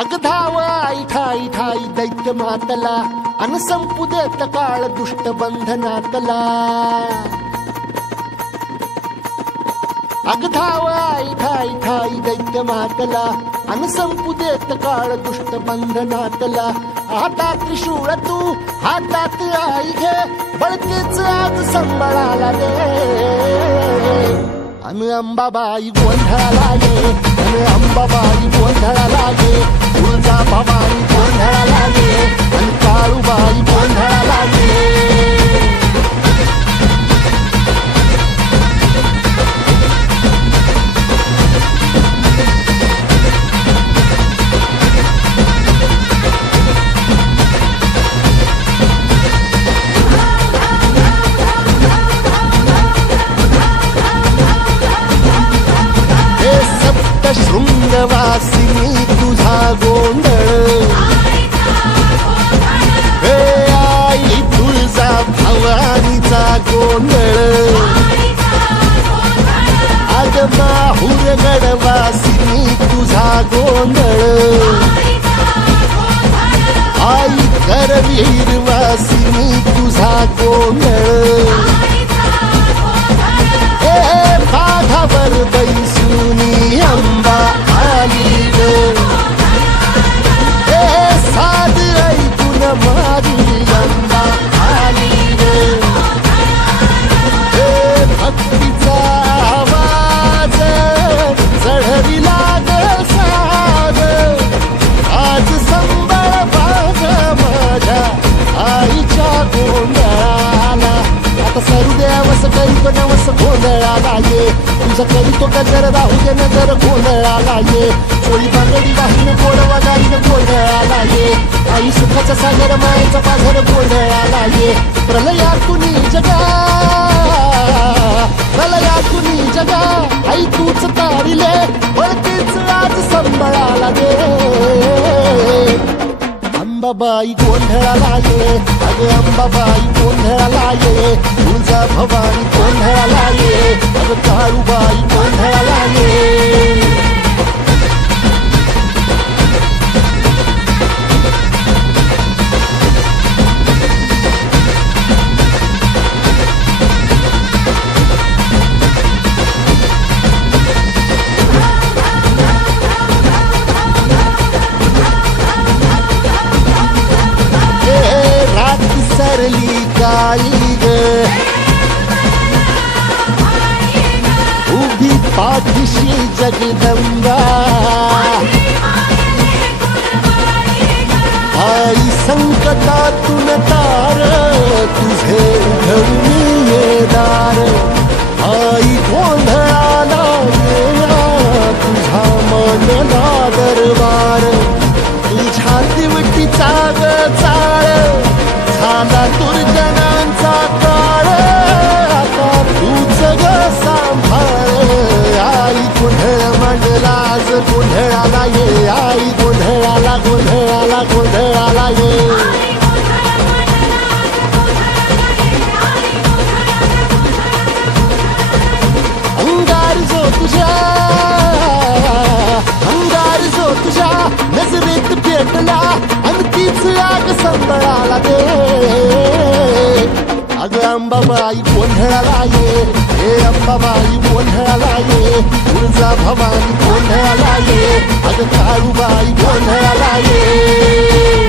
अग धाव आई ठाई ठाई दैत्य मातला अन संपू देत काळ दुष्ट बंधनातला। अग धाव आई ठाई ठाई दैत्य मातला अन संपू देत काळ दुष्ट बंधनातला। आता त्रिशूळ तू हातात आई घे बळतेच आज संबळाला दे। अन अंबाबाई गोंधळाला ये अन अंबाबाई गोंधळाला ये तुळजा भवानी गोंधळाला ये अन काळूबाई गोंधळाला ये। शृंगवासिनी तुझा गोंधळ हे आई तुळजा भवानीचा गोंधळ। अग माहुर गडवासिनी तुझा गोंधळ आई करवीर वासिनी तुझा गोंधळ। हे बाघावर बैसुनी अंबा आली ग हे साध ऐकून माझी अंबा आली ग। हे भक्तीचा आवाज चढविला ग साज आज संबळ बाज माझ्या आईच्या गोंधळाला। आता सरुदेवस करीतो नवस गोंधळाला ये तुझं करीतो गजर राहू दे नजर गोंधळाला ये। चोळी बांगडी वाहून गोड वगारीन गोंधळाला ये आई सुखाचा सागर मायेचा पाझर गोंधळाला ये। प्रलयातुनी जगा प्रलयातुनी जगा आई तूच तारिले वळतीच आज संबळाला दे। अंबाबाई गोंधळाला ये अग अंबाबाई गोंधळाला ये तुळजा भवानी गोंधळाला ये अग काळूबाई गोंधळाला ये। सरली काळी ग उभी पाठीशी जगदंबा आई संकटातून तार तुझे उघडून ये दार। आई गोंधळाला येणा तुझा मनला दरबार तुझ्या दिवटीचा ग चाळ झाला दुर्जनांचा काळ आता तूच ग सांभाळ। आई गोंधळ मांडला आज गोंधळाला ये आई गोंधळाला गोंधळाला गोंधळाला ये। अंगार जो तुझ्या नजरेत पेटला अन तीच आग संबळाला दे। अग अंबाबाई गोंधळाला ये हे अंबाबाई गोंधळाला ये तुळजा भवानी गोंधळाला ये अग काळूबाई गोंधळाला ये।